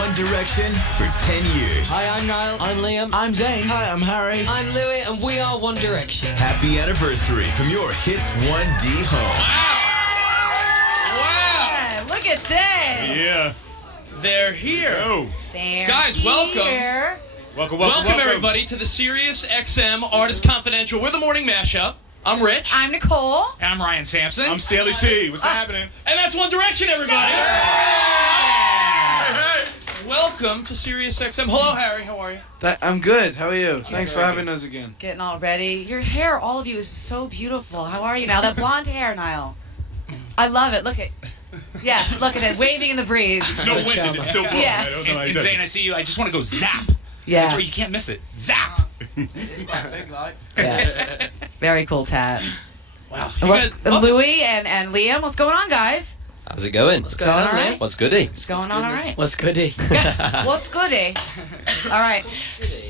One Direction for 10 years. Hi, I'm Niall. I'm Liam. I'm Zayn. Hi, I'm Harry. I'm Louis, and we are One Direction. Happy anniversary from your Hits 1D home. Wow! Look at this. Yeah. They're here. They're Guys, welcome. here. Welcome, everybody, to the SiriusXM Artist Confidential. We're the Morning Mashup. I'm Rich. I'm Nicole. And I'm Ryan Sampson. I'm Stanley T. What's happening? And that's One Direction, everybody. Hey. Welcome to SiriusXM. Hello, Harry. How are you? I'm good. How are you? Thanks for having us again. Getting all ready. Your hair, all of you, is so beautiful. How are you now? That blonde hair, Niall. I love it. Look at yes, look at it. Waving in the breeze. It's no wind and it's still blowing. Yeah. I don't know how he And does Zane, it. I see you. I just want to go zap. Yeah. That's where you can't miss it. Zap. It's quite big, like. Yes. Very cool tat. Wow. And Louis and Liam, what's going on, guys? How's it going? What's going on, all right? What's goody? What's going on, all right? What's goody? What's goody? All right.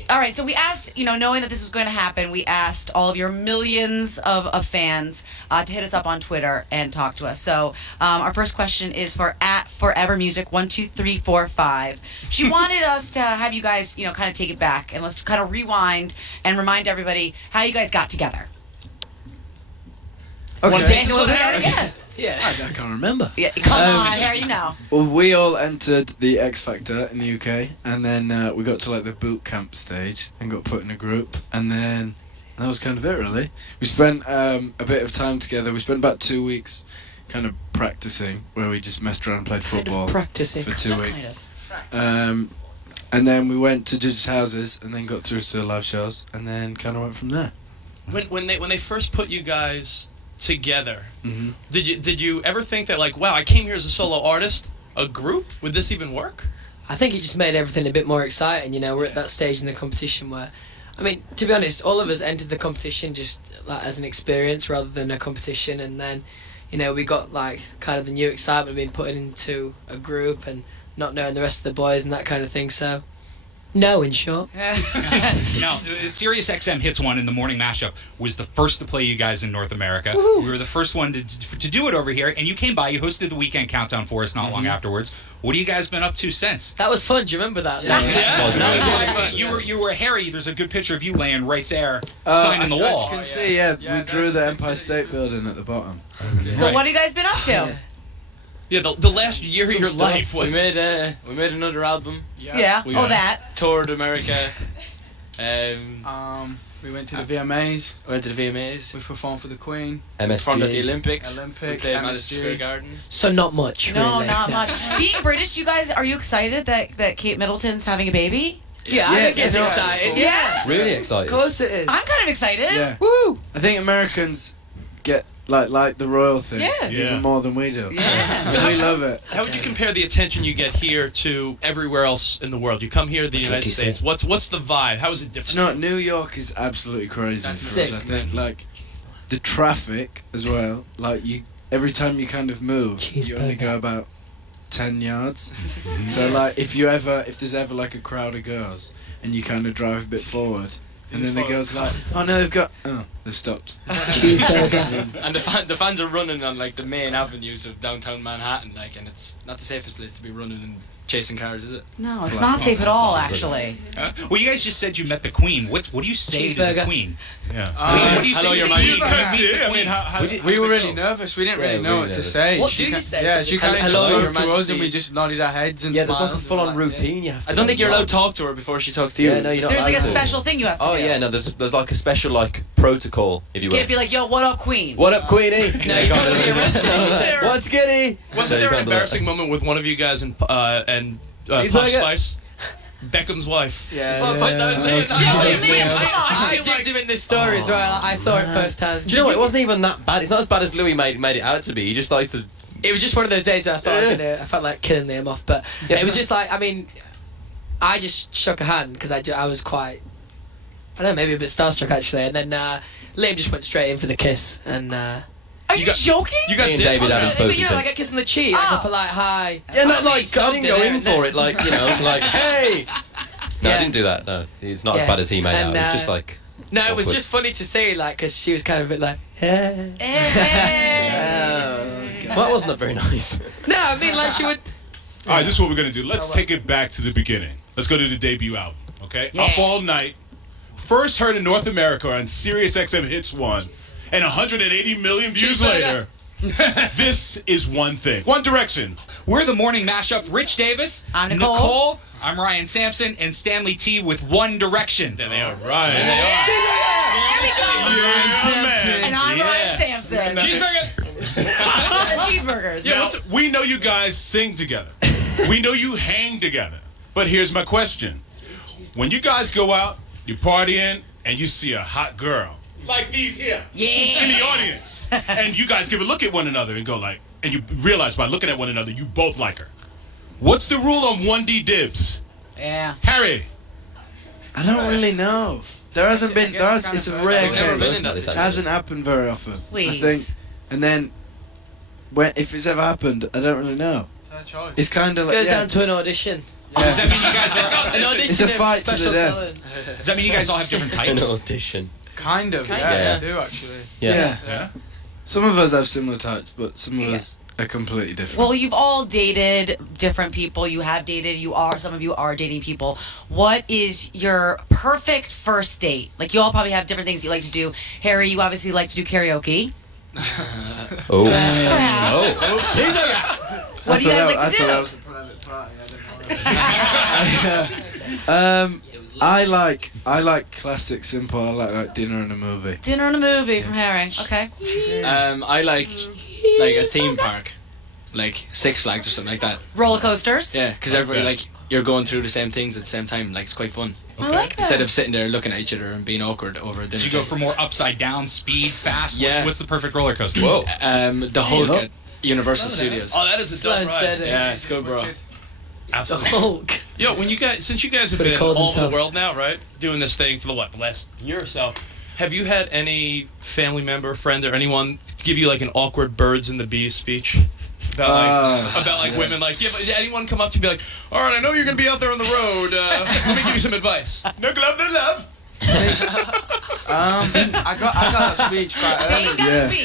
All right, so we asked, knowing that this was going to happen, we asked all of your millions of fans to hit us up on Twitter and talk to us. So our first question is for @ForeverMusic12345. She wanted us to have you guys, kind of take it back, and let's kind of rewind and remind everybody how you guys got together. Okay. Want to take a look at it again? Yeah. I can't remember. Yeah, come on, Harry, Well, we all entered the X Factor in the UK, and then we got to like the boot camp stage and got put in a group, and then that was kind of it, really. We spent a bit of time together. We spent about 2 weeks kind of practicing, where we just messed around and played football practicing for 2 Just weeks. kind of. And then we went to judges' houses, and then got through to the live shows, and then kind of went from there. When they first put you guys together, Mm-hmm. did you ever think that, like, wow, I came here as a solo artist, a group, would this even work? I think it just made everything a bit more exciting. We're at that stage in the competition where, I mean, to be honest, all of us entered the competition just like as an experience rather than a competition, and then, we got like kind of the new excitement of being put into a group and not knowing the rest of the boys and that kind of thing. So, no, in short. No, SiriusXM Hits One in the Morning Mashup was the first to play you guys in North America. We were the first one to do it over here, and you came by. You hosted the weekend countdown for us not long afterwards. What have you guys been up to since? That was fun. Do you remember that? You were Harry. There's a good picture of you laying right there, signed on the wall. As you can see, we drew the Empire State Building at the bottom. So Right. what have you guys been up to? Yeah, the last year of your life. We made another album. Yeah. We that. toured America. We went to the VMAs. Went to the VMAs. We performed for the Queen. Performed at the Olympics. We Olympics, played Madison Square MSG. Garden. So not much, No, really. not much. Being British, you guys, are you excited that Kate Middleton's having a baby? Yeah, I think it's exciting. Yeah. Really excited. Of course it is. I'm kind of excited. Yeah. Woo! I think Americans get like the royal thing Yeah. even more than we do. Yeah. We love it. How would you compare the attention you get here to everywhere else in the world? You come here to the United States. What's the vibe? How is it different? Do you know what? New York is absolutely crazy. That's for us, sick, I think like the traffic as well. Like every time you kind of move, you only go about 10 yards. So like if there's ever like a crowd of girls and you kind of drive a bit forward. And then the girls like, oh no, they've stopped. And the fans are running on like the main avenues of downtown Manhattan, like, and it's not the safest place to be running and chasing cars, is it? No, it's not safe at all, actually. Well, you guys just said you met the Queen. What do you say to the Cheeseburger. Queen? Yeah. What do you say to the Queen? I mean, how We were really nervous. We didn't really know what to say. What do you say? Yeah, she kind of Hello, spoke Your to us Majesty. and we just nodded our heads and Yeah, there's like a smiled. full-on routine you have to I don't think do. you're allowed to talk to her before she talks to you. Yeah, no, you're not There's like a allowed to. special thing you have to do. Oh yeah, no, there's like a special like protocol, if you You will. can't be like, yo, what up, Queen? What up, Queenie? No, you can't be arrested. What's goody? Wasn't there an embarrassing moment with one of you guys and Posh Cheeseburger? Spice? Beckham's wife. Yeah. Well, but that was Liam. Liam, come on. I dipped him in this story as well. I saw it firsthand. Do you know what? It wasn't even that bad. It's not as bad as Louis made it out to be. He just likes to. It was just one of those days where I thought I felt like killing Liam off, but it was just like, I mean, I just shook a hand because I was quite, I don't know, maybe a bit starstruck actually, and then Liam just went straight in for the kiss, and Are you joking? You got Me and dibs? David haven't but spoken you know, to. like a kiss on the cheek, like a polite hi. Yeah, not like I Stopped didn't it go there, in and for then- it, like like hey. No, I didn't do that. No, it's not as Yeah. bad as he made out. And, It was just like. No, it was awkward. just funny to see, like, because she was kind of a bit like, yeah. Hey. Well, that wasn't very nice. No, I mean, like, she would. All right, this is what we're going to do. Let's take it back to the beginning. Let's go to the debut album, okay? Yeah. Up All Night. First heard in North America on SiriusXM Hits 1. And 180 million views later, this is One Thing. One Direction. We're the Morning Mashup. Rich Davis. I'm Nicole. I'm Ryan Sampson. And Stanley T with One Direction. There they are. Right. And I'm Ryan Sampson. Cheeseburgers. Now, we know you guys sing together. We know you hang together. But here's my question. When you guys go out, you're partying, and you see a hot girl, like these here, in the audience, and you guys give a look at one another and go like, and you realize by looking at one another, you both like her. What's the rule on 1D dibs? Yeah. Harry. I don't really know. There hasn't been. It's a rare I've never been case. in that It situation. hasn't happened very often. Please. I think. And then, if it's ever happened, I don't really know. It's her choice. It's kind of like Goes down to an audition. Does that mean you guys are? An audition. It's a of fight to the special death. talent. Does that mean you guys all have different An types? audition. Kind of, Yeah. yeah, I do actually. Yeah. Yeah. Some of us have similar types, but some of us are completely different. Well, you've all dated different people. You have dated. Some of you are dating people. What is your perfect first date? Like, you all probably have different things you like to do. Harry, you obviously like to do karaoke. Oh. What do you guys like to do? was a private party. I like classic, simple. I like dinner and a movie. Dinner and a movie from Harry. Okay. I like a theme park, like Six Flags or something like that. Roller coasters. Yeah, because everybody like you're going through the same things at the same time. Like, it's quite fun. I like that. Instead of sitting there looking at each other and being awkward over a dinner. Did you go for more upside down, speed, fast? Yeah. What's the perfect roller coaster? Whoa. The Hulk at Universal Studios. Oh, that is a Slow dope and ride. steady. Yeah, it's good, bro. The Absolutely. Hulk. Yo, since you guys have But he been calls all over himself. the world now, right? Doing this thing for the last year or so. Have you had any family member, friend, or anyone give you like an awkward birds and the bees speech? About women, like, did anyone come up to you and be like, all right, I know you're gonna be out there on the road. Let me give you some advice. No glove, no love. I got that speech quite Take early.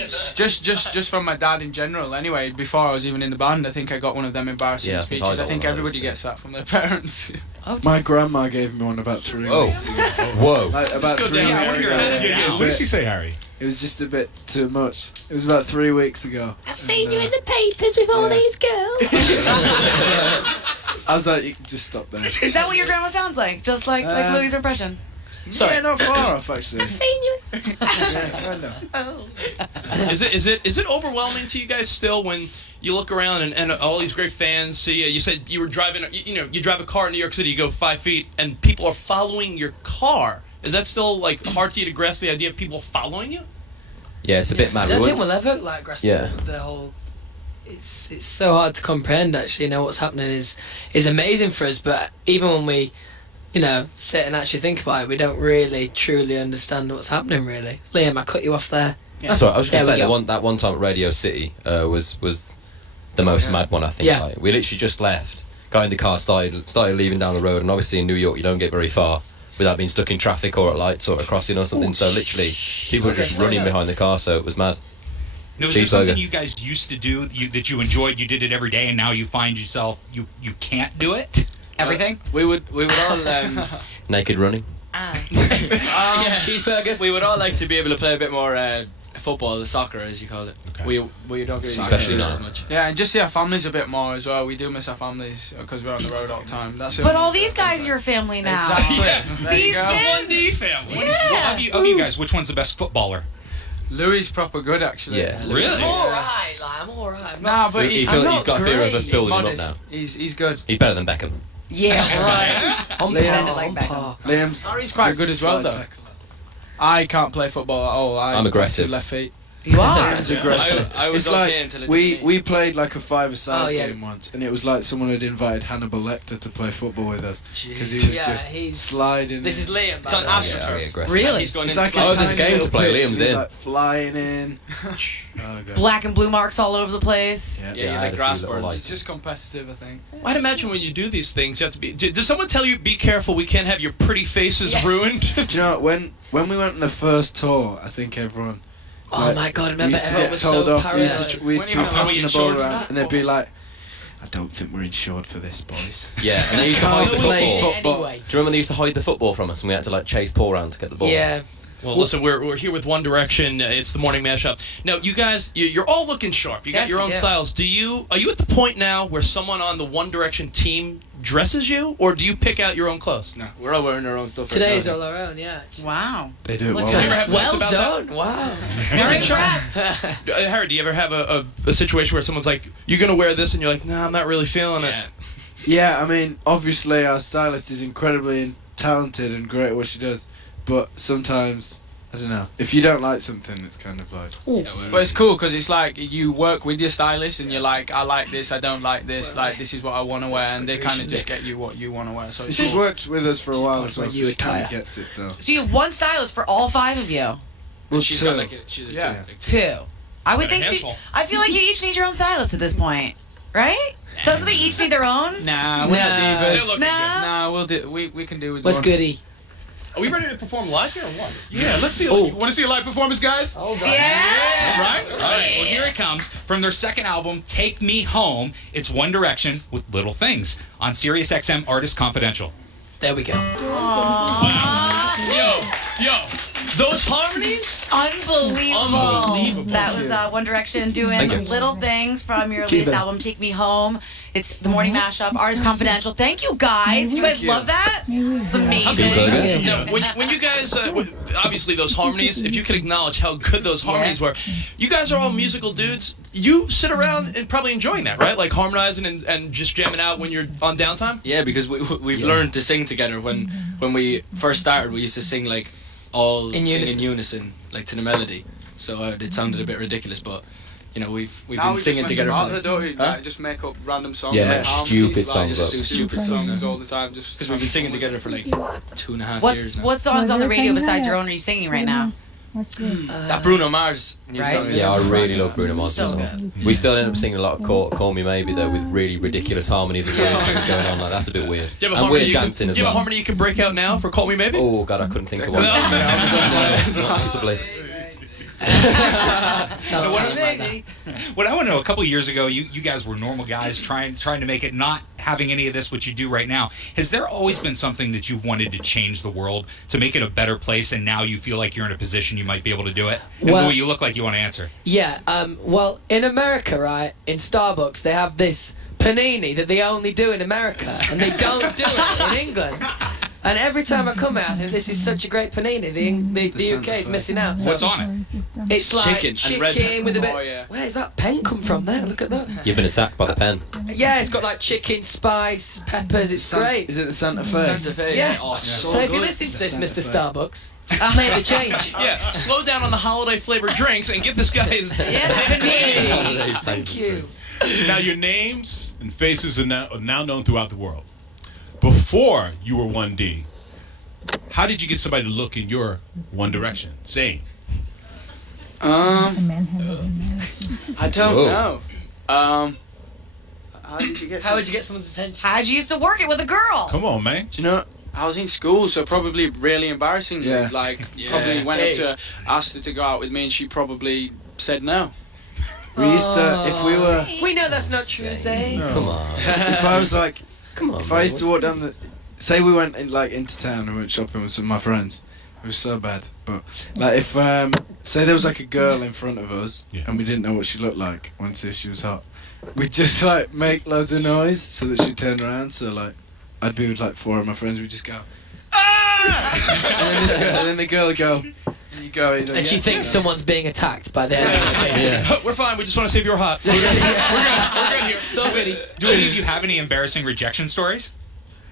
that speech. Just from my dad in general. Anyway, before I was even in the band, I think I got one of them embarrassing Yeah, I think I speeches. got I think one of those everybody too. gets that from their parents. My grandma gave me one about 3 Whoa. weeks ago. Whoa. Like, about Just go 3 down, weeks hold your ago. head Yeah. What did she say, Harry? It was just a bit too much. It was about 3 weeks ago. I've seen you in the papers with all these girls. I was like, you can just stop there. Is that what your grandma sounds like? Just like Louis' impression? Yeah, not far off actually. Seen you. Yeah, I know. Is it overwhelming to you guys still when you look around and all these great fans see you? You said you were driving, you drive a car in New York City, you go 5 feet, and people are following your car. Is that still like hard to you to grasp the idea of people following you? Yeah, it's a bit mad. I don't We think once- we'll ever like grasp Yeah. the whole. It's so hard to comprehend. Actually, what's happening is amazing for us. But even when we, sit and actually think about it, we don't really truly understand what's happening. Really, Liam, I cut you off there. That's right. I was just There going we to say go. that one time at Radio City was the most mad one, I think. Yeah. Like, we literally just left, got in the car, started leaving down the road, and obviously in New York you don't get very far without being stuck in traffic or at lights or a crossing or something. So literally people were just running behind the car, so it was mad. Now, was there Cheeseburger. something you guys used to do that you enjoyed? You did it every day, and now you find yourself you can't do it. Everything. We would all Naked running. Cheeseburgers. we would all like to be able to play a bit more football, soccer as you call it. Okay. We don't really Especially do now. that as much. Yeah, and just see our families a bit more as well. We do miss our families because we're on the road all the time. That's the But only- all these guys are your family now. Exactly. Yes. There you These go. kids. family. Yeah. Of you guys, which one's the best footballer? Louis is proper good actually. Yeah. I'm Really? alright. I'm alright. Nah, but He he's feel- I'm he's got not a fear of great. us building him up modest. now. He's good. He's better than Beckham. Yeah, right. On Liam's par. like On Beckham. par. Liam's He's quite good as well though. I can't play football at all. I'm aggressive. Two left feet. You are. Liam's aggressive. I was It's okay like until it we didn't. we played like a 5-a-side Oh, yeah. game once, and it was like someone had invited Hannibal Lecter to play football with us because he was Yeah, just he's sliding. This in. is Liam. It's on by the way. Astroturf. Yeah, very aggressive. Really? He's going It's in like slow. Oh, there's a tiny game to little play, pitch, Liam's and he's in. like flying in. Oh, God. Black and blue marks all over the place. Yeah. Yeah, you I like had a few grass little birds. lights. It's just competitive, I think. I'd imagine when you do these things, you have to be. Does someone tell you, be careful, we can't have your pretty faces ruined? Do you know when we went on the first tour? I think everyone. Oh my god! we Remember used to everyone get was told so off. We used paranoid. to we'd When be you were passing the ball short around, and they'd be like, I don't think we're insured for this, boys. Yeah, and they used to hide the Play football. football. Anyway. Do you remember they used to hide the football from us and we had to like chase Paul around to get the ball? Yeah. Well, listen, we're here with One Direction. It's the morning mashup. Now, you guys, you're all looking sharp. You got Yes, your you own do. styles. Are you at the point now where someone on the One Direction team dresses you, or do you pick out your own clothes? No, we're all wearing our own stuff. Today is right all our own, yeah. Wow. They do it Look well. at You ever have Well thoughts about done. Wow. Very impressed. Harry, do you ever have a situation where someone's like, you're going to wear this, and you're like, nah, I'm not really feeling it? Yeah, I mean, obviously our stylist is incredibly talented and great at what she does, but sometimes, I don't know, if you don't like something, it's kind of like... But it's cool because it's like you work with your stylist and you're like, I like this, I don't like this, like this is what I want to wear, and they kind of just get you what you want to wear. So it's She's cool. worked with us for a while as well, when so you she kind retire. of gets it, so... So you have one stylist for all 5 of you? Well, She's two. got like she's Yeah. Two. I would Got a think. handful. I feel like you each need your own stylist at this point, right? Don't they each need their own? Nah, we're not Nah. divas. They're looking Nah. Nah, we'll do. We can do with What's one. goody? Are we ready to perform live here or what? Yeah, let's see. You want to see a live performance, guys? Hold on. Yeah. All right. All right, well, here it comes from their second album, Take Me Home. It's One Direction with Little Things on SiriusXM Artist Confidential. There we go. Yo, those harmonies? Unbelievable. That was One Direction doing Thank you. Little Things from your latest album, Take Me Home. It's the morning mashup, Artist Confidential. Thank you guys. You guys love that? It's amazing. Good. Now, when you guys, obviously those harmonies, if you could acknowledge how good those harmonies were, you guys are all musical dudes. You sit around and probably enjoying that, right? Like harmonizing and just jamming out when you're on downtime? Yeah, because we've learned to sing together. When we first started, we used to sing like all In sing unison. in unison, like to the melody. So it sounded a bit ridiculous, but you know we've Now been we singing just together mess for about, don't we? Huh? Like, just make up random songs. Yeah, like make harmonies, stupid like, songs just up. do stupid songs all the time. Just because we've been singing together for like 2.5 What's years now. what songs on the radio besides your own are you singing right now? That Bruno Mars new Right? song is Yeah, I really love Bruno Mars. So as well. good. We still end up singing a lot of Call Me Maybe though, with really ridiculous harmonies and weird things going on. Like that's a bit weird. Do you have a And harmony weird dancing as do you have a well. harmony you can break out now for Call Me Maybe? Oh god, I couldn't think of one. No. Not possibly. That's talent like that. What I want to know, a couple of years ago, you guys were normal guys trying to make it, not having any of this, what you do right now. Has there always been something that you've wanted to change the world, to make it a better place, and now you feel like you're in a position you might be able to do it? And Well- Louis, you look like you want to answer. Yeah, well, in America, right, in Starbucks, they have this panini that they only do in America, and they don't do it in England. And every time I come out, I think this is such a great panini. The UK is missing out. So What's on it? it's like Chicken and red chicken with a bit. Oh, yeah. Where's that pen come from there? Look at that. You've been attacked by the pen. Yeah, it's got like chicken, spice, peppers. It's great. Is it the Santa Fe? Santa Fe. Yeah. Oh, it's so, So if you good. listen to this, Santa Mr. Fe. Starbucks, I made the change. Yeah, slow down on the holiday flavored drinks and give this guy his. Yeah. Thank you. Now your names and faces are now known throughout the world. Before you were 1D, how did you get somebody to look in your One Direction? Zane. I don't Whoa. know. How did you get? How would you get someone's attention? How'd you used to work it with a girl? Come on, man. Do you know? I was in school, so probably really embarrassing. Yeah. Like Yeah. probably went Hey. up to her, asked her to go out with me, and she probably said no. We used to, if we were... We know that's not true, Zane. Come on. If I was like... Come on. If I used to walk down the... Say we went into town and went shopping with some of my friends. It was so bad. But, like, if... say there was, like, a girl in front of us, Yeah. and we didn't know what she looked like, wanted to see if she was hot, we'd just, like, make loads of noise so that she'd turn around. So, like, I'd be with, like, 4 of my friends, we'd just go... Ah! and then the girl would go... And you go... And she thinks someone's being attacked by the enemy. We're fine. We just want to see if you're hot. We're good here. So goody. Do any of you have any embarrassing rejection stories?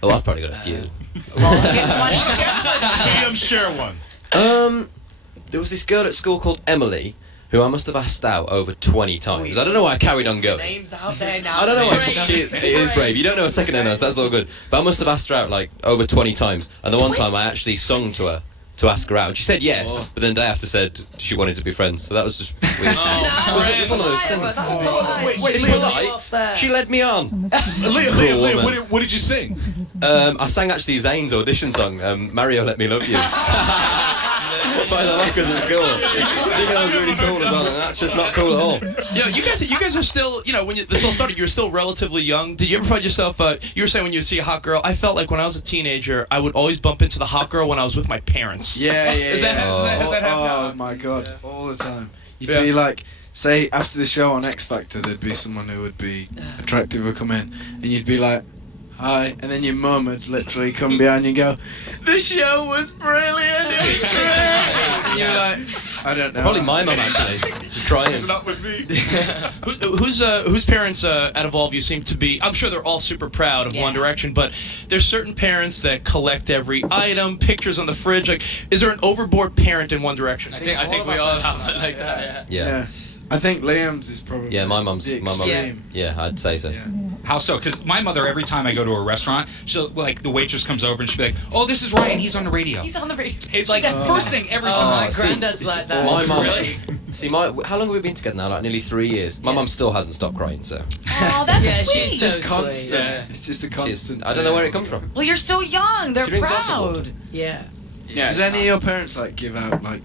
Oh, I've probably got a few. Liam, share one. There was this girl at school called Emily, who I must have asked out over 20 times. I don't know why I carried on going. Names out there now. I don't know why. It's great. It is brave. You don't know a second in us. That's all good. But I must have asked her out like over 20 times. And the one time I actually sung to her to ask her out. And she said yes. But then the day after said she wanted to be friends. So that was just weird. Oh, It's one of those things. That's polite. Wait, It's Liam. polite off there. She led me on. Liam, woman. what did you sing? I sang actually Zane's audition song, Mario Let Me Love You. But by the lockers at school. You know, I was really cool as well, and that's just not cool at all. Yeah, you guys are still, when this all started, you were still relatively young. Did you ever find yourself, you were saying when you would see a hot girl, I felt like when I was a teenager, I would always bump into the hot girl when I was with my parents. Yeah. Has that happened? Oh my god, all the time. You'd be like, say after the show on X Factor, there'd be someone who would be attractive would come in, and you'd be like, hi, and then your mum would literally come behind you and go, the show was brilliant, it was great. And you're like, I don't know. Probably my mum actually, just crying. It's not with me. Whose parents out of all of you seem to be? I'm sure they're all super proud of One Direction, but there's certain parents that collect every item, pictures on the fridge. Like, is there an overboard parent in One Direction? I think we all have it like that. Yeah. I think Liam's is probably My mum's. Yeah, I'd say so. Yeah. How so? Because my mother, every time I go to a restaurant, she'll the waitress comes over and she'll be like, "Oh, this is Ryan. He's on the radio." He's on the radio. It's like first thing every time. My granddad's like that. My mum. Really? See, how long have we been together now? Like nearly 3 years. My mum still hasn't stopped crying. So Oh, that's Yeah, sweet. she's Just so constant. sweet. Yeah. It's just a constant. I don't know where it comes from. Well, you're so young. They're She drinks lots of water. proud. Yeah. Yeah. Did any of your parents like give out like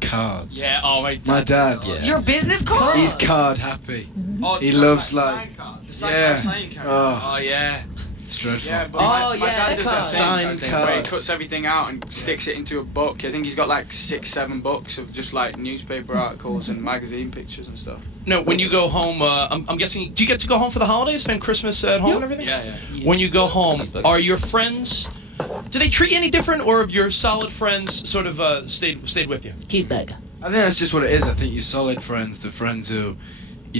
cards? Yeah, oh my My dad. Yeah. Your business card? He's card happy. Oh, He loves like sign card. Oh. Oh yeah. it's dreadful. Yeah, but Oh, my yeah, dad the does card. that same Signed thing card. where he cuts everything out and sticks it into a book. I think he's got like 6-7 books of just like newspaper articles and magazine pictures and stuff. No, when you go home, I'm guessing, do you get to go home for the holidays, spend Christmas at home and everything? Yeah. When you go home, are your friends, do they treat you any different, or have your solid friends sort of stayed with you? Cheeseburger. I think that's just what it is. I think your solid friends, the friends who,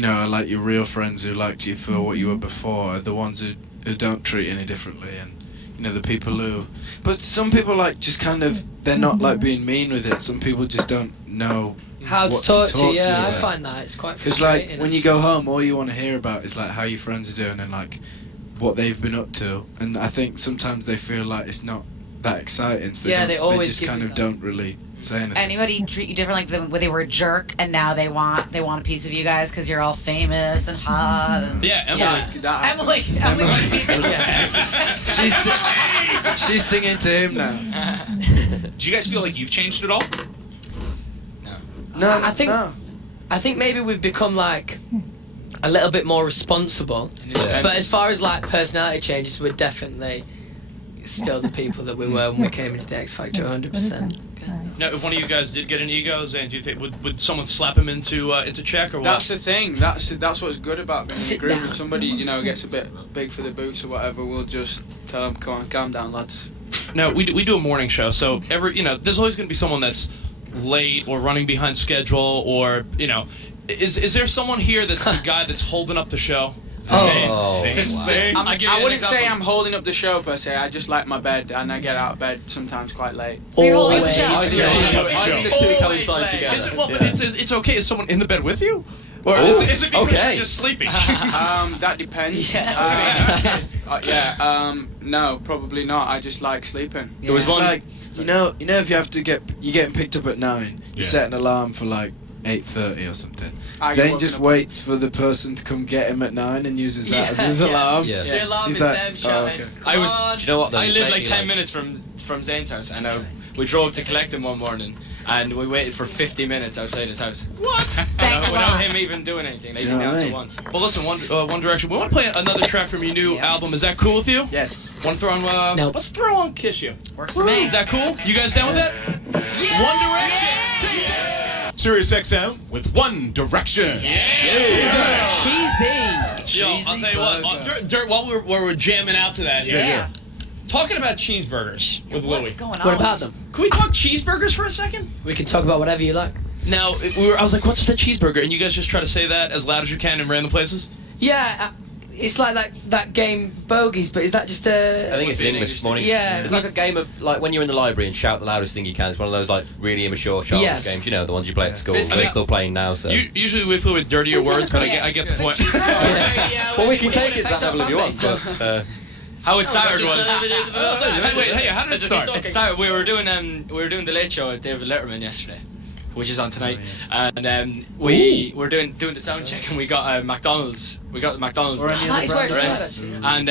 are like your real friends who liked you for what you were before, are the ones who don't treat you any differently, and the people who. But some people like just kind of they're not like being mean with it. Some people just don't know How to what talk to you. Yeah, to I you. find that it's quite Because frustrating. like when you go home, all you want to hear about is like how your friends are doing and like what they've been up to. And I think sometimes they feel like it's not that exciting. So Yeah, don't- they always just give kind you of that. don't really say anything. Anybody treat you different, like when they were a jerk and now they want a piece of you guys because you're all famous and hot? And, Yeah, Emily. Emily wants a piece of you. She's singing to him now. Do you guys feel like you've changed at all? No, I think- no. I think maybe we've become like a little bit more responsible. But as far as like personality changes, we're definitely still the people that we were when we came into the X Factor, 100%. Now, if one of you guys did get an ego, Zane, do you think would someone slap him into check or what? That's the thing. That's what's good about being in a Sit group. down. If somebody gets a bit big for the boots or whatever, we'll just tell them, "Come on, calm down, lads." No, we do a morning show, so there's always going to be someone that's late or running behind schedule, or is there someone here that's the guy that's holding up the show? Oh. I wouldn't say I'm holding up the show per se. I just like my bed, and I get out of bed sometimes quite late. So you're holding the Always. show. I think the two coincide together. But it's okay. Is someone in the bed with you? Or is it because okay. you're just sleeping? That depends. No, probably not. I just like sleeping. There was one like if you have to you're getting picked up at 9, you set an alarm for like 8:30 or something. I get Zane woken just up- waits for the person to come get him at 9 and uses that as his alarm. Yeah. The alarm He's is like, them oh, shouting. okay. I was- "Come on." Do you know what? though? I It's live made like me, 10 minutes from Zane's house, and we drove to collect him one morning, and we waited for 50 minutes outside his house. What? Thanks a Without lot. him even doing anything. They Do you know didn't what I answer mean? once. Well, listen, One Direction. We want to play another track from your new album. Is that cool with you? Yes. Want to throw on? No. Let's throw on "Kiss You." Works for me. Is that cool? You guys down with that? One Direction. SiriusXM with One Direction. Cheesy. Yo, I'll tell you what. Dirt, while we're jamming out to that here. Yeah. Talking about cheeseburgers with Louie. What's going on? What about them? Can we talk cheeseburgers for a second? We can talk about whatever you like. Now, I was like, what's the cheeseburger? And you guys just try to say that as loud as you can in random places? Yeah, it's like that game Bogies, but is that just a... I think it's an English morning. Yeah. It's like a game of like when you're in the library and shout the loudest thing you can. It's one of those like really immature childish Yes. games. You know, the ones you play at school. Basically- They're still playing now. So. Usually we play with dirtier words, but I get the point. Well, we can take it to that level if you want. But How it started was. Hey, how did it start? It started. We were doing the Late Show with David Letterman yesterday, which is on tonight, and we were doing the sound check, and we got McDonald's. We got McDonald's. Or any That is where it Right. started, actually. And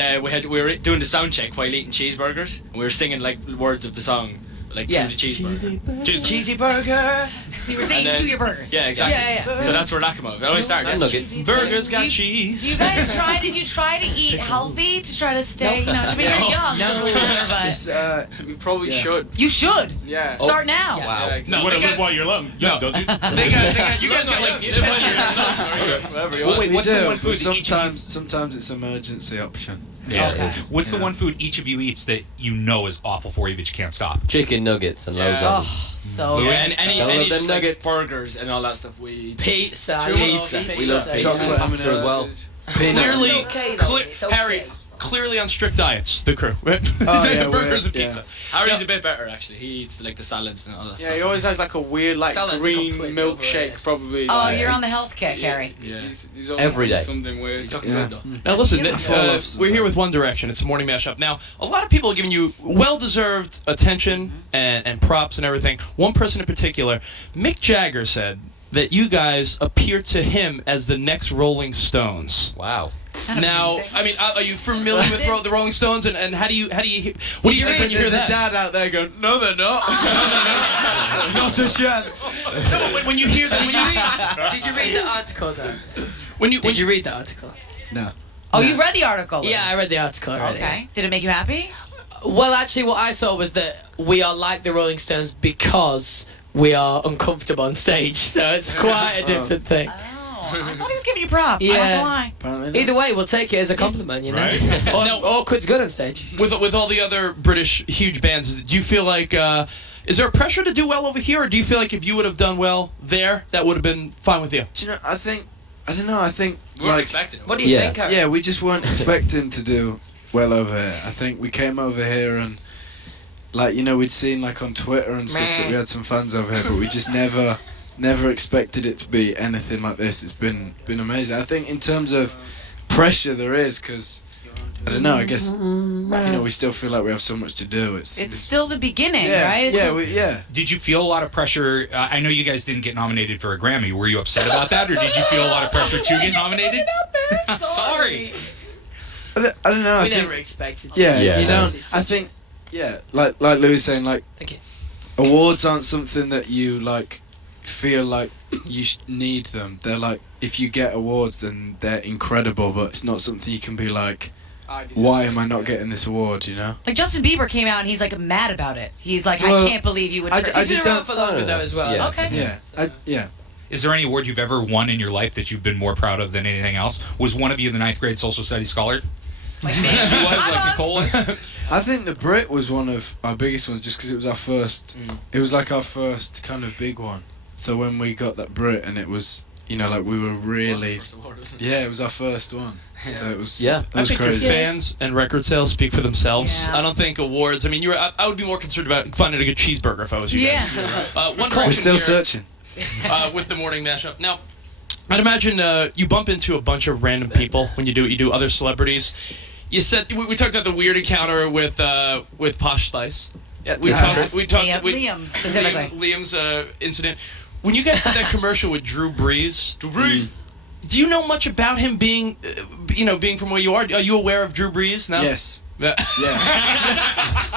we were doing the sound check while eating cheeseburgers, and we were singing like words of the song, like Yeah. to the cheeseburger. Cheesy burger. You were saying And then- to your burgers. Yeah, exactly. Yeah. So that's where that came out. It only started. And yesterday. nuggets. Burgers got Do cheese. you guys try? Did you try to eat healthy to try to stay? You know, I mean, you're young. Doesn't really matter, but We probably Yeah. should. you should Yeah. start now. Yeah. Wow. Yeah, exactly. No, You want they to live got- while you're young, No. don't you? You guys got like 10 years. Whatever you want. Wait, what's the one but food that each of you? sometimes it's emergency option. Yeah. Okay. What's the Yeah. one food each of you eats that you know is awful for you that you can't stop? Chicken nuggets and loads Oh, of them. so Yeah, good. and any Don't love them just like nuggets. burgers and all that stuff. We Pizza. Pizza. We love pizza. Chocolate Pasta as well. Clearly, It's okay, though. It's okay. Harry, clearly on strict diets, the crew. Oh, yeah, Burgers and yeah. pizza. Harry's a bit better actually. He eats like the salads and all that Yeah, stuff. he always has like a weird like Salad's green completely milkshake, overrated. probably. Oh, like, you're on the health kick, Harry. Yeah. He's always Every day. something weird. He's talking Yeah. good though. Now listen, He's full of we're here with One Direction. It's a morning mashup. Now, a lot of people are giving you well-deserved attention and props and everything. One person in particular, Mick Jagger, said that you guys appear to him as the next Rolling Stones. Wow. Now, I mean, are you familiar with the Rolling Stones, and how do you what do you think when you hear There's that? a dad out there going, no, they're not. Not a chance. No, but when you hear that, Did you read the article though? when you Did you read the article? No. Oh, you read the article? Yeah, I read the article already. Okay. Did it make you happy? Well, actually, what I saw was that we are like the Rolling Stones because we are uncomfortable on stage. So it's quite a different thing. Oh, I thought he was giving you props. Yeah. I'm not gonna lie. Apparently not. Either way, we'll take it as a compliment, you know. Right. Now- Awkward's good on stage. with all the other British huge bands, do you feel like is there a pressure to do well over here, or do you feel like if you would have done well there, that would have been fine with you? Do you know, I don't know, I think, We weren't like, expecting it. What do you Yeah. think, Harry? yeah, we just weren't expecting to do well over here. I think we came over here and, like, you know, we'd seen, like, on Twitter and stuff that we had some fans over here, but we just never expected it to be anything like this. It's been amazing. I think in terms of pressure there is, because, I don't know, I guess, you know, we still feel like we have so much to do. It's still the beginning, yeah, right? It's yeah, the- yeah. Did you feel a lot of pressure? I know you guys didn't get nominated for a Grammy. Were you upset about that, or did you feel a lot of pressure to get nominated? Sorry. I don't know, I We think, never expected to. yeah, Yeah, you no. don't, I think, yeah, like Lou was saying, like, Thank you. awards aren't something that you, like, feel like you need them. They're like, if you get awards, then they're incredible, but it's not something you can be like, why am I not getting this award, you know? Like Justin Bieber came out and he's like mad about it. He's like, Well, I can't believe you would. I turn- I He's just been around don't- for longer though as well. Yeah. Okay. Yeah, yeah. Is there any award you've ever won in your life that you've been more proud of than anything else? Was one of you the 9th grade social studies scholar? Like me. She was like Nicole was. I think the Brit was one of our biggest ones, just because it was our first. It was like our first kind of big one. So when we got that Brit, and it was, you know, like we were really, yeah, it was our first one. So it was, Yeah. it I was think your crazy. fans and record sales speak for themselves. Yeah. I don't think awards. I mean, I would be more concerned about finding a good cheeseburger if I was you guys. Yeah. One We're Direction still here, searching. with the morning mashup. Now, I'd imagine you bump into a bunch of random people when you do what you do. Other celebrities. You said we talked about the weird encounter with Posh Spice. Yeah, We talked. Yeah, Liam specifically. Liam's incident. When you guys did that commercial with Drew Brees. Do you know much about him being, being from where you are? Are you aware of Drew Brees now? Yes. Yeah. Yeah.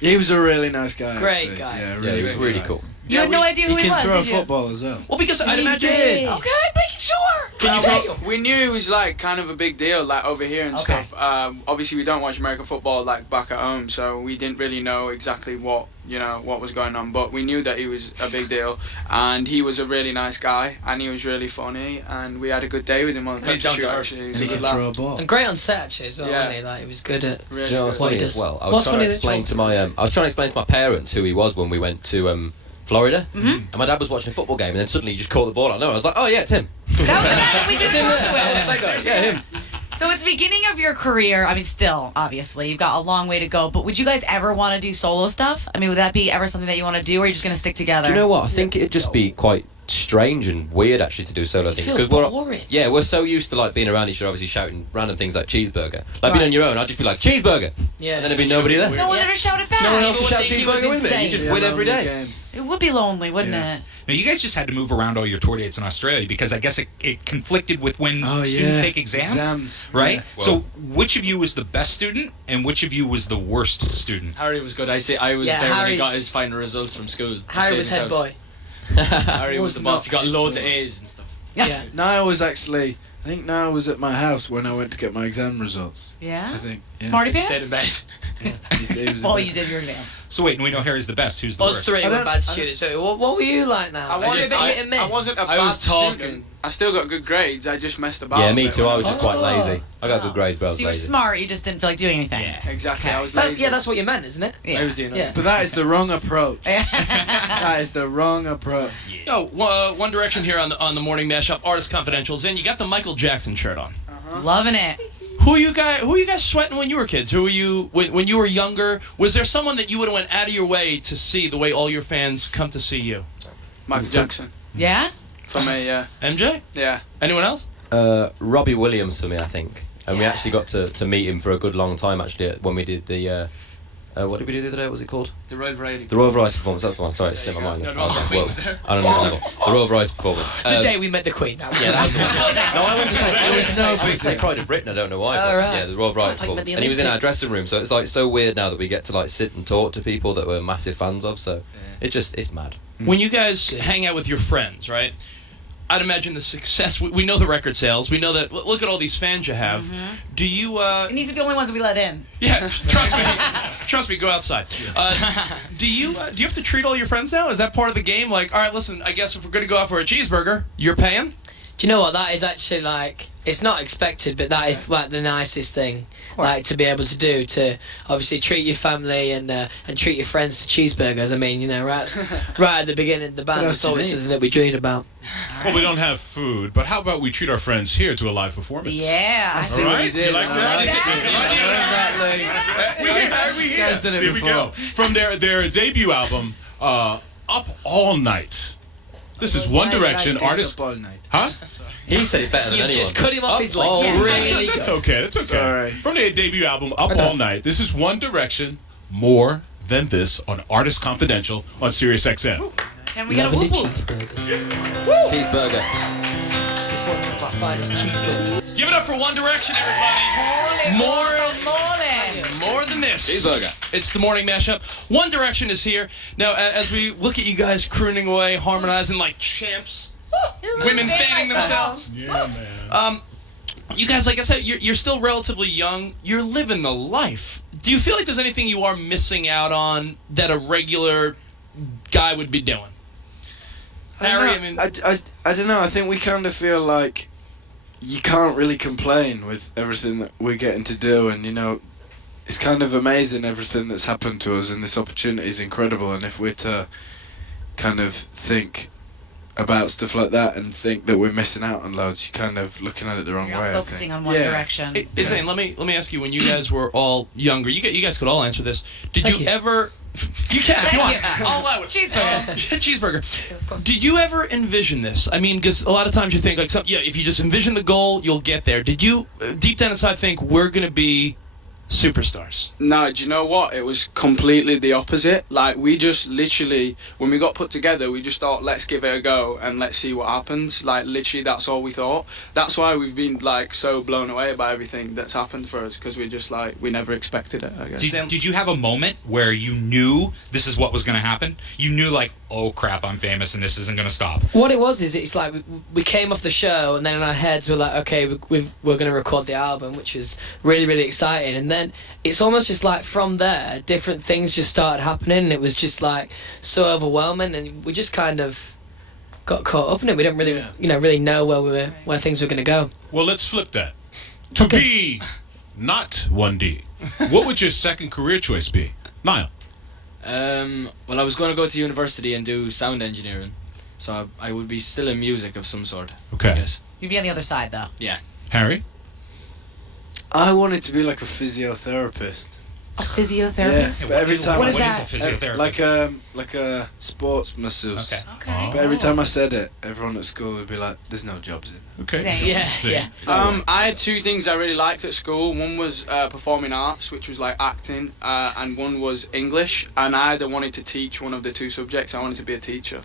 He was a really nice guy. Great actually. guy. Yeah, Yeah, he was good really guy. cool. You had no idea who He he can was, throw a did you? football as well. Well, because I'd He imagine. did. Okay, making sure. We knew it was like kind of a big deal, like over here and Okay. stuff. Obviously, we don't watch American football like back at home, so we didn't really know exactly what was going on. But we knew that he was a big deal, and he was a really nice guy, and he was really funny, and we had a good day with him on the He picture jumped shoot. out. Actually, he was And he a can good laugh. throw a ball. And great on set actually as well, Yeah. wasn't he? Like he was good at. Really Do you know what's good. funny he as does. well? I What's was trying funny to that explain Joel- to my I was trying to explain to my parents who he was when we went to Florida, and my dad was watching a football game, and then suddenly he just caught the ball. I know. I was like, oh yeah, it's him. That was the guy that we just worked with. That guy. Yeah, him. So it's the beginning of your career. I mean, still, obviously, you've got a long way to go. But would you guys ever want to do solo stuff? I mean, would that be ever something that you want to do, or are you just going to stick together? Do you know what? I think it'd just be quite strange and weird actually to do solo things feels we're boring. we're so used to like being around each other, obviously shouting random things like cheeseburger. Like being on your own, I'd just be like cheeseburger, Yeah. and then there'd be nobody there. No one ever shouted back. No one else to People shout would think it was cheeseburger with me. insane. You just Yeah, win every lonely day. game. It would be lonely, wouldn't Yeah. it? Now, you guys just had to move around all your tour dates in Australia because I guess it conflicted with when students yeah. take exams. Right? Yeah. So, which of you was the best student and which of you was the worst student? Harry was good. I was there when he Harry's- got his final results from school. I Harry stayed was in his head house. boy. Harry was the boss. He got loads of A's and stuff. Yeah. Niall was actually, I think Niall was at my house when I went to get my exam results. I Yeah. think. Yeah. Smarty He stayed pants. in bed. He was While in you did your exams. So wait, and we know Harry's the best. Who's the Us worst? three I were don't- bad students. So what were you like now? I wasn't, Just a bit hit and miss. I wasn't a I bad was talking. student. I still got good grades. I just messed about. Yeah, a me bit too. when I was just quite lazy. I got good grades, but I was So you were lazy. smart. You just didn't feel like doing anything. Yeah. Exactly. Okay. I was lazy. That's what you meant, isn't it? Yeah. I was doing Yeah. But that is the wrong approach. That is the wrong approach. Yo, One Direction here on the Morning Mashup Artist Confidentials, and you got the Michael Jackson shirt on. Loving it. Who are you guys sweating when you were kids? Who were you when you were younger? Was there someone that you would have went out of your way to see the way all your fans come to see you? Michael Jackson. Yeah. For me, yeah. MJ? Yeah. Anyone else? Robbie Williams for me, I think, and we actually got to meet him for a good long time actually when we did the. What did we do the other day? What was it called? The Royal Variety. The Royal Variety performance. That's the one. Sorry, it slipped my mind. No, I was like, Queen whoa. was there. I don't know what level. The Royal Variety performance. The day we met the Queen. Yeah, that was the one. No, I went to say, I would say Pride of Britain. I don't know why. Oh, But right. yeah, the Royal Variety thought you meant performance, the and he was in our Olympics. dressing room. So it's like so weird now that we get to like sit and talk to people that we're massive fans of. So it's mad. When you guys hang out with your friends, right? I'd imagine the success. We know the record sales. We know that. Look at all these fans you have. Do you? And these are the only ones we let in. Yeah, trust me. Trust me. Go outside. Do you have to treat all your friends now? Is that part of the game? Like, all right, listen. I guess if we're gonna go out for a cheeseburger, you're paying. Do you know what? That is actually like, it's not expected, but that is like the nicest thing, like to be able to do, to obviously treat your family and treat your friends to cheeseburgers. I mean, you know, right at the beginning of the band, else it's do you always need? something that we dreamed about. Well, we don't have food, but how about we treat our friends here to a live performance? Yeah. I see All what right, you did. you like that? Exactly. We guys did it Here we before. go. From their debut album, Up All Night. This is One Direction artist. Up all night. Huh? He said it better than You anyone. just cut him off his leg. Oh, Yeah. really? That's okay. That's okay. Sorry. From their debut album, Up All Night. This is One Direction, More Than This on Artist Confidential on SiriusXM. And we got a Loving whoop the whoop. cheeseburgers. Cheeseburger. This one's for my finest cheeseburgers. Give it up for One Direction, everybody. More than this. Cheeseburger. It's the Morning Mashup. One Direction is here. Now, as we look at you guys crooning away, harmonizing like champs, women fanning themselves. Yeah, man. You guys, like I said, you're still relatively young. You're living the life. Do you feel like there's anything you are missing out on that a regular guy would be doing? Harry, I mean... I don't know. I think we kind of feel like you can't really complain with everything that we're getting to do, and you know, it's kind of amazing everything that's happened to us, and this opportunity is incredible. And if we're to kind of think about stuff like that and think that we're missing out on loads, you're kind of looking at it the wrong You're way. not I focusing think. on One Direction. Hey, Zane, let me ask you. When you guys were all younger, you guys could all answer this. Did Thank you you. ever? You can if you want. Thank you. I'll allow it. Cheeseburger. Cheeseburger. Did you ever envision this? I mean, because a lot of times you think like, if you just envision the goal, you'll get there. Did you deep down inside think we're gonna be superstars? No, do you know what? It was completely the opposite. Like, we just literally, when we got put together, we just thought, let's give it a go and let's see what happens. Like, literally, that's all we thought. That's why we've been, like, so blown away by everything that's happened for us, because we just, like, we never expected it, I guess. Did you have a moment where you knew this is what was going to happen? You knew, like, oh crap, I'm famous and this isn't going to stop. What it was is it's like we came off the show and then in our heads we're like, okay, we're going to record the album, which was really, really exciting. And then it's almost just like from there, different things just started happening and it was just like so overwhelming and we just kind of got caught up in it. We didn't really, really know where things were going to go. Well, let's flip that. To be not 1D, what would your second career choice be? Niall. Well, I was going to go to university and do sound engineering, so I would be still in music of some sort. Okay. I guess. You'd be on the other side, though. Yeah. Harry? I wanted to be like a physiotherapist. A physiotherapist? Yeah, but every time What I is said that? a physiotherapist? like a sports masseuse. Okay. Okay. But every time I said it, everyone at school would be like, "There's no jobs in." Okay. Same. Yeah. I had two things I really liked at school. One was performing arts, which was like acting, and one was English. And I either wanted to teach one of the two subjects. I wanted to be a teacher.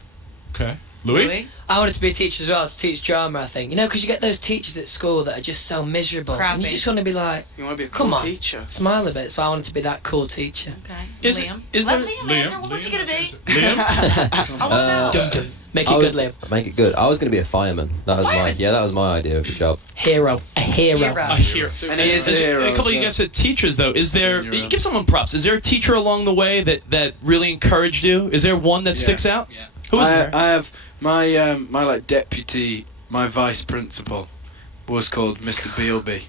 Okay. Louis? I wanted to be a teacher as well, to teach drama, I think. You know, because you get those teachers at school that are just so miserable. And Crappy. you just want to be like, You want to be a Come cool on. teacher. smile a bit. So I wanted to be that cool teacher. Okay. Is- Liam. is Let there- Liam answer. What was he going to be? Liam? I want to know. Dun dun. Make I it was- good, Liam. Make it good. I was going to be a fireman. That was Fireman? that was my idea of the job. Hero. A hero. I hear. And he is a hero. A couple of you guys said teachers, though. Is there? Give someone props. Is there a teacher along the way that really encouraged you? Is there one that sticks out? Yeah. Who is there? I have my my like deputy, my vice principal, was called Mr. Bealby.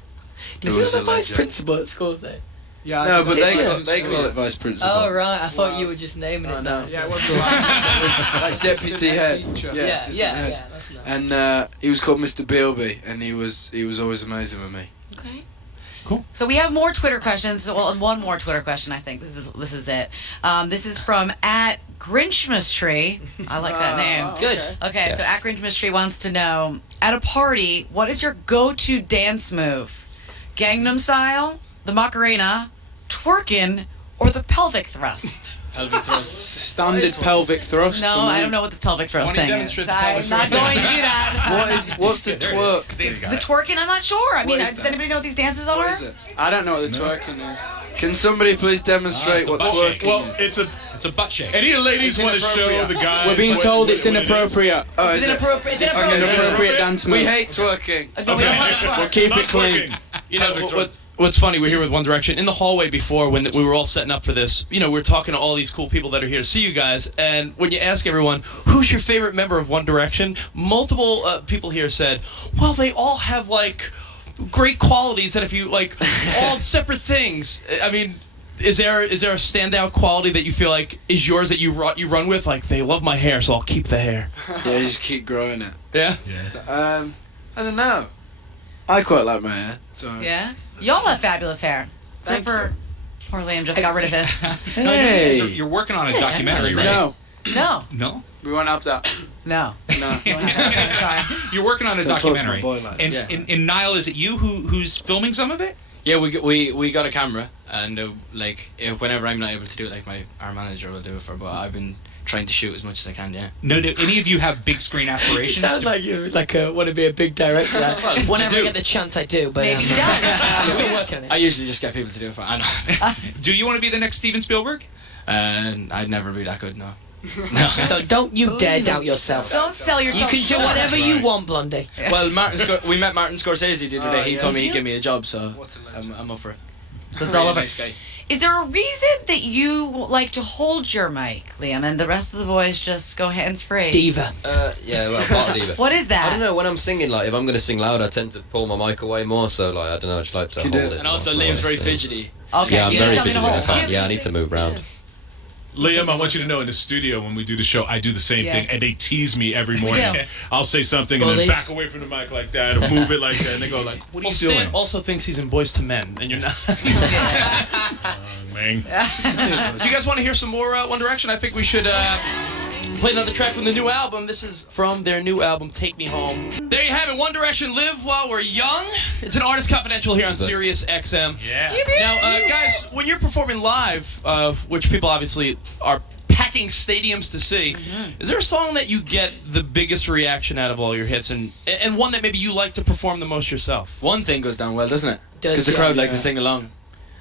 Is who was there a a vice legend. principal at school, though? Yeah. No, but they Yeah. call it vice principal. Oh, right. I thought you were just naming it now. Yeah, it wasn't like Deputy head. teacher. Yeah, Yeah, assistant yeah, head. yeah. That's nice. And he was called Mr. Bealby, and he was always amazing with me. Okay. Cool. So we have more Twitter questions. Well, one more Twitter question. I think this is it. This is from @Grinchmas_tree. I like that name. Good. Okay, so @Grinchmas_tree wants to know, at a party, what is your go-to dance move? Gangnam Style, the Macarena, twerking, or the pelvic thrust? Pelvic thrust. Standard pelvic thrust. No, for me. I don't know what this pelvic thrust Why don't you thing is. demonstrate the I'm pelvic not thrust? going to do that. What's the twerk thing? The twerking, I'm not sure. I mean, What is does that? anybody know what these dances are? What is it? I don't know what the twerking is. Can somebody please demonstrate what twerking Well, is? It's a butt shake. any of the ladies want to show the guys? We're being what- told what- it's what it is? inappropriate. Oh, It's is it? inappropriate. It's It's an inappropriate. inappropriate dance move. We hate twerking. No, we don't want to We'll twerk. keep Not it clean. twerking. You know, what's funny, we're here with One Direction. In the hallway before, when we were all setting up for this, you know, we were talking to all these cool people that are here to see you guys, and when you ask everyone, who's your favorite member of One Direction, multiple people here said, well, they all have, like, great qualities that if you, like, all separate things. I mean, is there a standout quality that you feel like is yours that you run with? Like, they love my hair, so I'll keep the hair. Yeah, you just keep growing it. Yeah? I don't know. I quite like my hair. So. Yeah? Y'all have fabulous hair. Except for poor Liam just got rid of his. No, Hey. you're working on a documentary, right? No, No. No? we won't have that. No. No. Sorry. You're working on a Don't talk to my documentary. boy like that. And, Yeah. and Niall, is it you who's filming some of it? Yeah, we got a camera, and whenever I'm not able to do it, like our manager will do it but I've been trying to shoot as much as I can. Yeah. No, do any of you have big screen You aspirations? sound like you want to be a big director. Whenever I get the chance, I do. But Maybe I'm still working on it. I usually just get people to do it for. I know. Do you want to be the next Steven Spielberg? I'd never be that good. No. Don't you dare doubt yourself. Don't sell You yourself can do short. whatever you want, Blondie. Well, we met Martin Scorsese the other day. He told me Did he'd you? give me a job, so What a legend. I'm up for it. That's all Really over. nice guy. Is there a reason that you like to hold your mic, Liam, and the rest of the boys just go hands free? Diva. Yeah, well, part of diva. What is that? I don't know, when I'm singing, like, if I'm going to sing loud, I tend to pull my mic away more, so, like, I don't know, I just like to Can hold do- it. And also, more, Liam's very so- fidgety. Okay, Yeah, so I'm you very don't tell me to fidgety. hold. I can't- Yeah, I need to move around. Liam, I want you to know in the studio when we do the show, I do the same Yeah. thing, and they tease me every morning. do. I'll say something and then Bullies. back away from the mic like that, or move it like that, and they go like, "What are Well, you Stan doing, also thinks he's in Boys to Men, and you're not. man?" Do you guys want to hear some more One Direction? I think we should play another track from the new album. This is from their new album, Take Me Home. There you have it, One Direction, Live While We're Young. It's an Artist Confidential here on SiriusXM. Yeah. Now, guys, when you're performing live, which people obviously are packing stadiums to see, is there a song that you get the biggest reaction out of all your hits, and one that maybe you like to perform the most yourself? One thing goes down well, doesn't it? Does, Because the yeah. crowd like to sing along.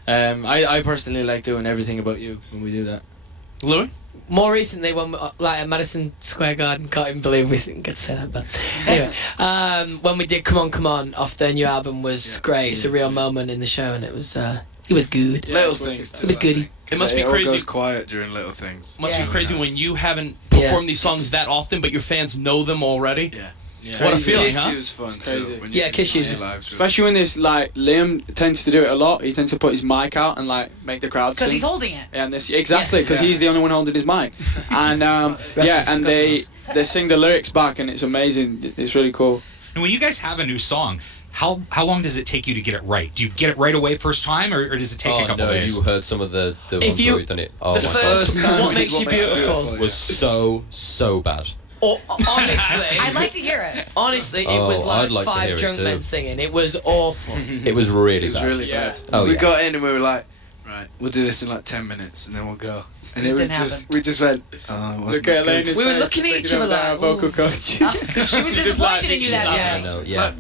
I personally like doing Everything About You when we do that. Louis? More recently, when like at Madison Square Garden, can't even believe we didn't get to say that, but anyway, when we did Come On off their new album was great. It's a real moment in the show, and it was good. Little it's wicked. things. It was goody. It must be all crazy. goes quiet during little things. Must Yeah. be crazy when you haven't Yeah. performed these songs that often, but your fans know them already. Yeah. Yeah. What a Crazy. feeling, Kiss huh? You was fun crazy. too. When Yeah, you Kiss can You's- see lives, really. Especially when this, like, Liam tends to do it a lot. He tends to put his mic out and, like, make the crowd Because sing. he's holding it. And this exactly Yes. because he's the only one holding his mic, and and they sing the lyrics back, and it's amazing. It's really cool. And when you guys have a new song, How long does it take you to get it right? Do you get it right away first time, or does it take a couple days? You heard some of the ones where we've done it. Oh, The first time What Makes You Beautiful was so bad. Honestly, I'd like to hear it. Honestly, it was I'd like to hear five it drunk too. men singing. It was awful. It was really It was bad. really bad. Oh, we yeah. got in and we were like, right, we'll do this in like 10 minutes and then we'll go. And it was Didn't happen. we just went, oh, it wasn't that good. We were looking at each other like, vocal coach. She was disappointed in you that I day. know, yeah.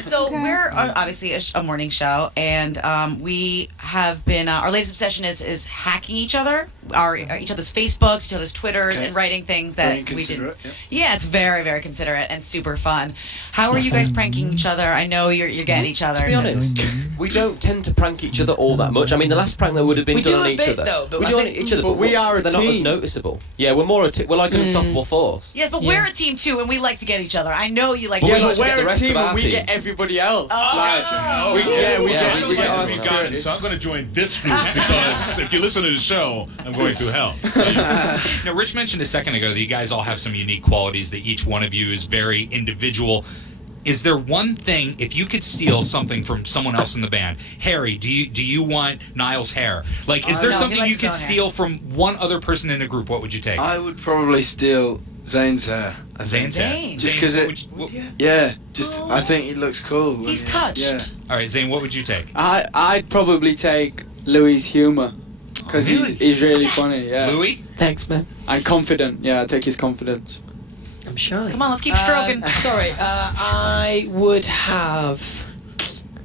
So we're obviously a morning show, and we have been. Our latest obsession is hacking each other, each other's Facebooks, each other's Twitters, Okay. and writing things Very that we didn't. considerate, yeah. Yeah, it's very, very considerate and super fun. How are you guys pranking each other? I know you're getting each other. To be honest, we don't tend to prank each other all that much. I mean, the last prank that would have been We done do on a each bit, other. though, but we I do on think- each other, but we are a they're not as team. noticeable. Yeah, we're more we're like an unstoppable force. Yes, but we're a team too, and we like to get each other. I know you like. But to we get like each to get other. the rest of our team. everybody else. Oh. We Yeah, we get get- I don't like to be gotten, so I'm going to join this group because if you listen to the show, I'm going through hell. Now, Rich mentioned a second ago that you guys all have some unique qualities, that each one of you is very individual. Is there one thing, if you could steal something from someone else in the band, Harry, do you want Niall's hair? Like, is there no, he something likes you could his own steal from one other person in the group? What would you take? I would probably steal Zane's hair. I think. Zane's hair. Zane. Just Zane, 'cause what it- would you- what- Yeah, just I think he looks cool. when He's he- touched. Yeah. All right, Zane, what would you take? I'd probably take Louis' humour because Really? he's really funny. Yeah, Louis? Thanks, man. and confident. Yeah, I take his confidence. I'm shy. Come on, let's keep stroking. Sorry, I would have.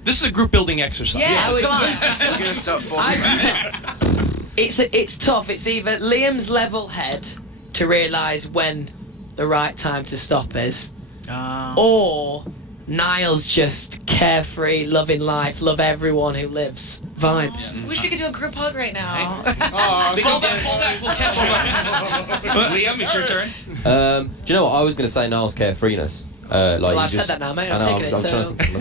This is a group building exercise. Yeah, I would- come on. yeah. We're gonna start forming. It's tough. It's either Liam's level head to realise when the right time to stop is, or Niall's just carefree, loving life, love everyone who lives vibe. I wish we could do a group hug right now. Fall back, we'll catch you. Liam, it's your turn. Do you know what I was going to say? Niall's carefreeness. I've said that now, mate. I've taken it, I'm trying so- to think of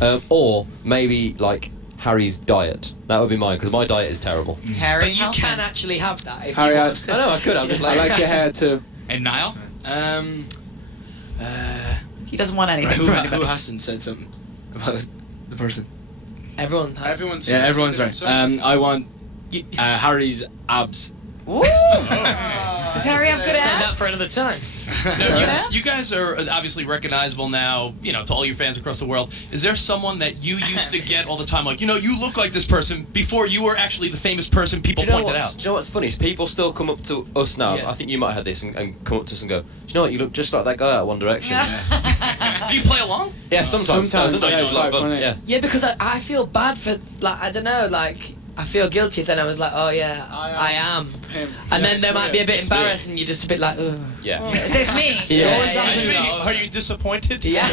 another one. Or maybe like Harry's diet. That would be mine because my diet is terrible. Harry, But you can actually have that if Harry, you I want. I know I could. I'm just I like. like your hair too. And Niall? He doesn't want anything Who, from who anybody. hasn't said something about the person? Everyone has. Everyone's Yeah, everyone's right. I want Harry's abs. Ooh. Does Harry have good Save that abs? for another time. Now, you guys are obviously recognizable now, to all your fans across the world. Is there someone that you used to get all the time, like, you look like this person, before you were actually the famous person people Do you know pointed what's- out? Do you know what's funny? Is people still come up to us now. Yeah. I think you might have had this and come up to us and go, "Do you know what? You look just like that guy out of One Direction." Do you play along? Yeah, sometimes. Sometimes, Sometimes yeah, it's it's like quite fun. funny. Yeah. Yeah, because I feel bad for, like, I don't know, like, I feel guilty. Then I was like, oh yeah, I am. him. And Yeah, then it's there might weird. be a bit It's embarrassed, and you're just a bit like, ugh. Yeah. It's me. Yeah, Always yeah, happens to yeah. me. Are you disappointed? Yeah,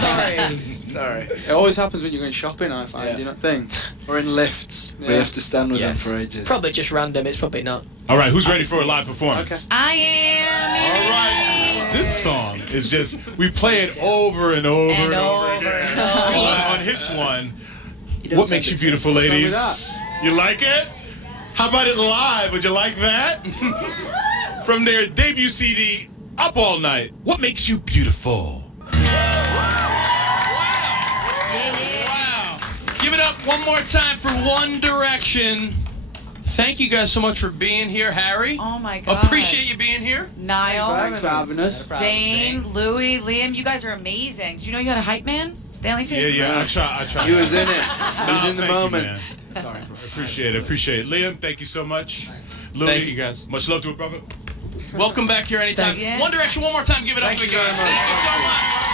sorry. Sorry. It always happens when you're going shopping. I find. Yeah. You not think? We're in lifts. We Yeah. have to stand with Yes. them for ages. Probably just random. It's probably not. All right, who's ready for a live performance? Okay. I am. All right. This song is just, we play it over and over and, And over over again. and over. On Hits One. What makes you beautiful, ladies? You like it? How about it live? Would you like that? From their debut CD, Up All Night. What makes you beautiful? Wow. Give it up one more time for One Direction. Thank you guys so much for being here, Harry. Oh my god. Appreciate you being here. Niall, Thanks for having us. Zane, Louis, Liam, you guys are amazing. Did you know you had a hype man? Stanley T? Yeah, I try. He was in it. He was in the Thank you, moment. man. Sorry. I appreciate it. Liam, thank you so much. Louis, Thank you, guys. Much love to a brother. Welcome back here anytime. Thanks. One Direction, one more time. Give it up Thank for you the guys. very much. Thank you so much.